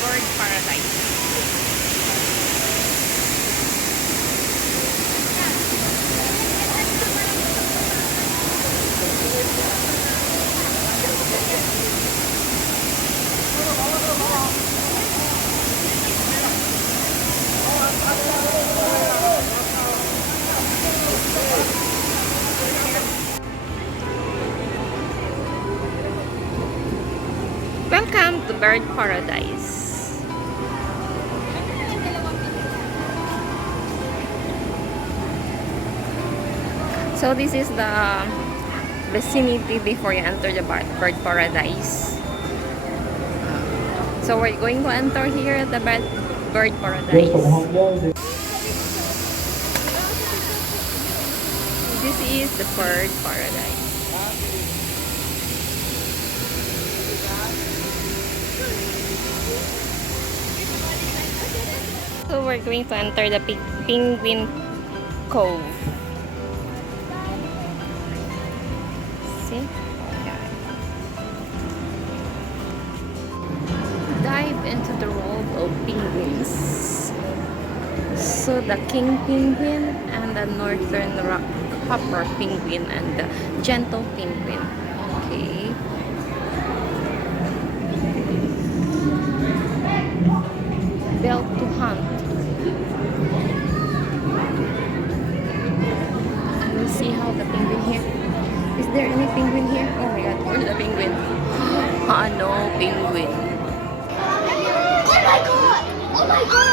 bird paradise. Welcome to Bird Paradise. So this is the vicinity before you enter the Bird Paradise. So we're going to enter here at the Bird Paradise. This is the Bird Paradise. So we're going to enter the Penguin Cove. See? Yeah. Dive into the world of penguins. So the king penguin and the northern rock hopper penguin and the gentle penguin. Okay. Built to hunt. And we'll see how the penguin here. Is there any penguin here? Oh my god, where's the penguin? Ah, no penguin. Oh my god! Oh my god!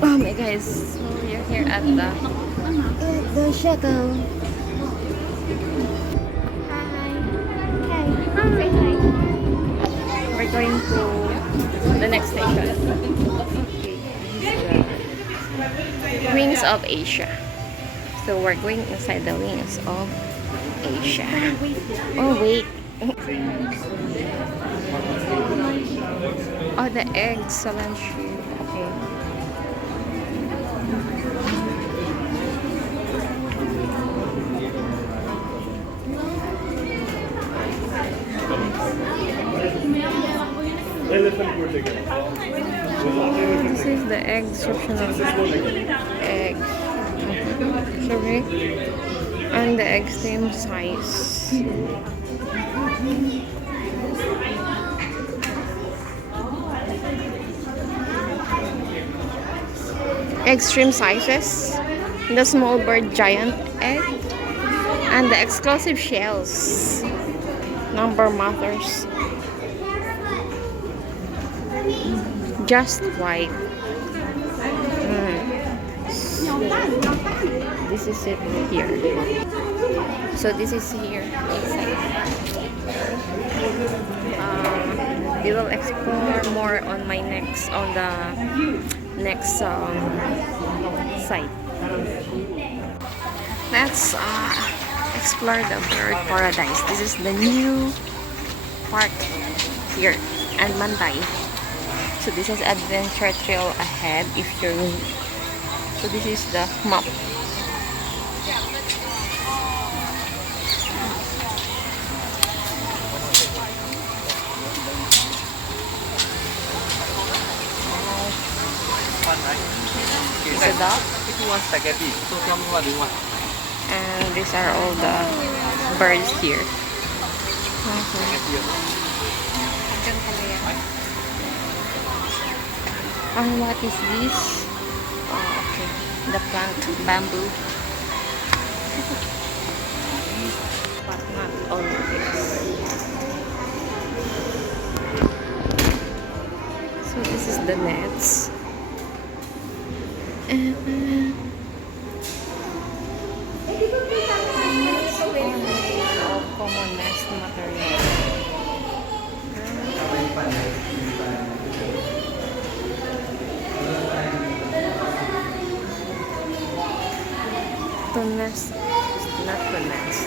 Oh my guys, so we're here at the shuttle. Hi. Hi. Say hi. We're going to the next station. Wings of Asia. So we're going inside the Wings of Asia. Oh wait. Oh, the excellent ship. Okay. This is the egg description of the egg. Sorry. And the egg same size. Extreme sizes, the small bird giant egg, and the exclusive shells. Number matters. Just right. This is it here. So this is here inside. We will explore more on my next site. Let's explore the bird paradise. This is the new park here and Manday. So this is adventure trail ahead if you're so this is the map. Is it up? And these are all the birds here. And what is this? Oh, okay. The plant, bamboo. But not all of this. the nets. And all common nest material. To nest, not to nest.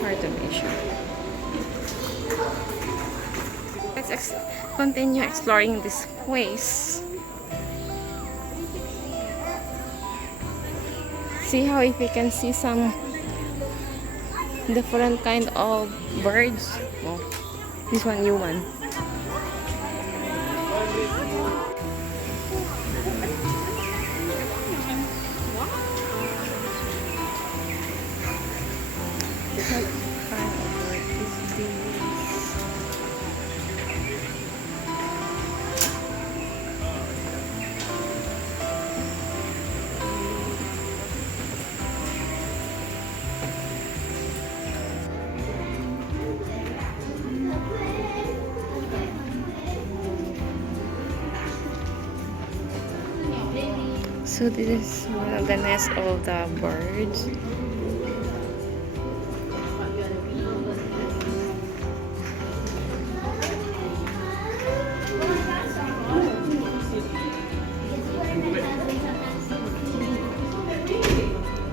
Hard to measure. Let's continue exploring this place. See how if we can see some different kind of birds. Oh, this one new one. What kind of bird is this? So this is one of the nest of the birds.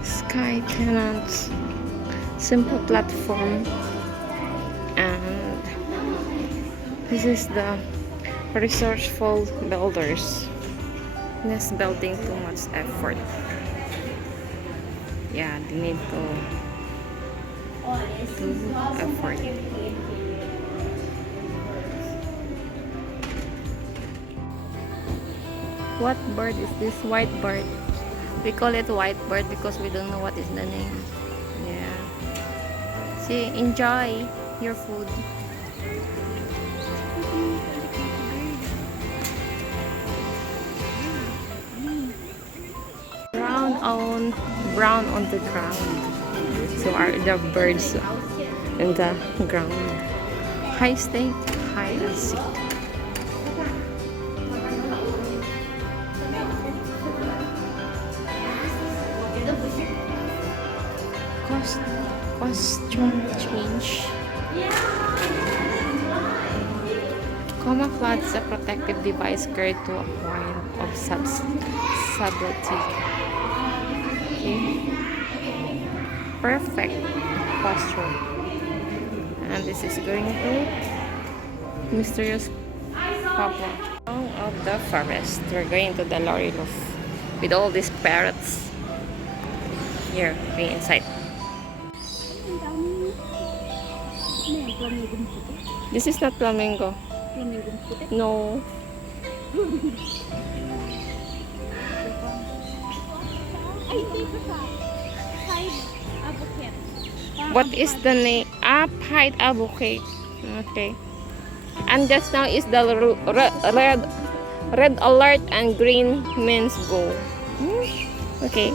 Sky Cannons, simple platform, and this is the resourceful builders. Nest building too much effort. Yeah, they need to do effort. What bird is this? White bird. We call it white bird because we don't know what is the name. Yeah. See, enjoy your food. Brown on the ground. So are the birds in the ground. High stake, high and seek. Costume change. Camouflage is a protective device carried to a point of subtlety. Okay. Perfect posture. And this is going to mysterious Pablo. Song of the forest. We're going to the lorry roof with all these parrots. Here, being inside. This is not flamingo. No. What is the name? Pied Advocate. Okay. And just now is the red alert and green means go. Okay.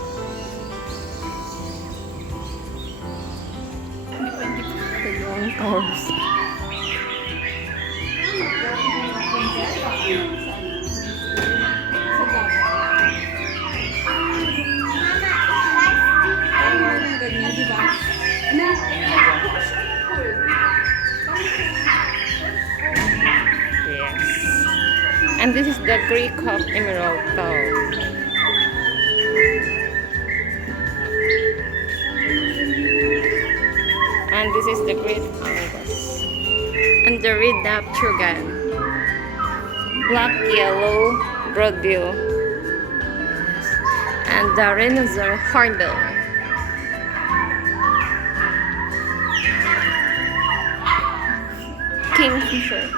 The long course. Yes. And this is the Greek of Emerald Tower. And this is the Great Angus. And the Red Naptugan. Black Yellow Broadbill. And the Rhinoceros Hornbill. Kingfisher.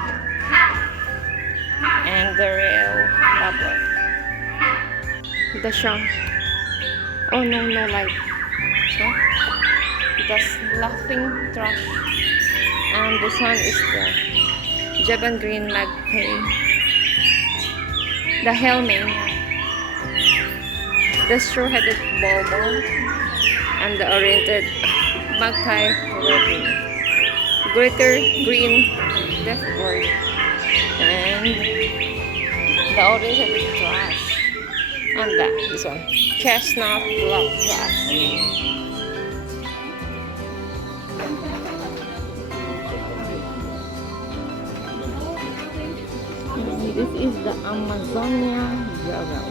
And the real Pablo. The shark. Oh no, no light. So, the laughing thrush. And this one is the Japan green magpie. The Helming. The straw-headed bulbul. And the oriented magpie robin. Greater green deaf bird. And the orange is the grass. And this one, chestnut black grass. And this is the Amazonia gravel.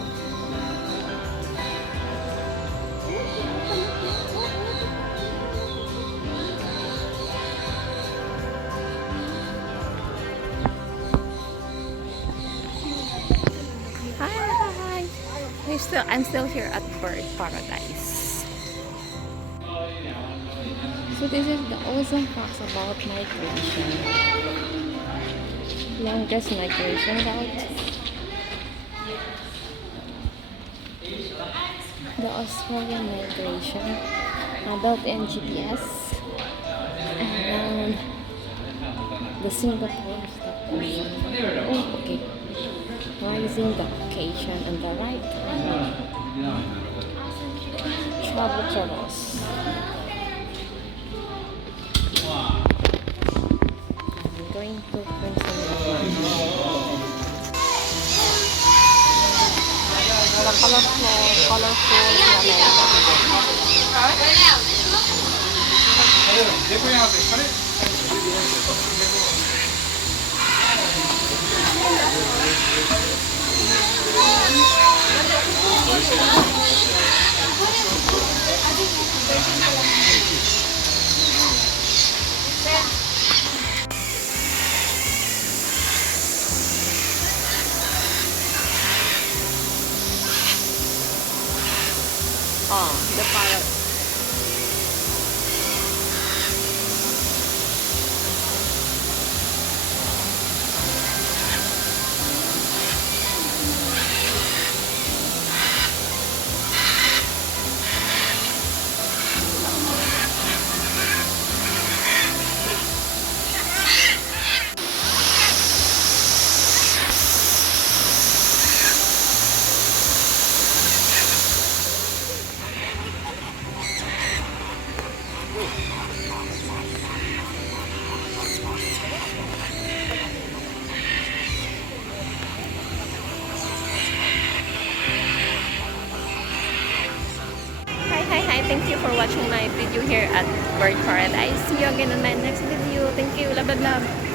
Hi! I'm still here at Bird Paradise. So this is the awesome facts about migration. Longest migration route. The Australian migration built in GPS. And the Singapore stopover. Oh, okay. Rising the occasion on the right. Travel travels. I'm going to bring some the colorful the parrot. Hi, thank you for watching my video here at Bird Paradise. See you again on my next video. Thank you, love.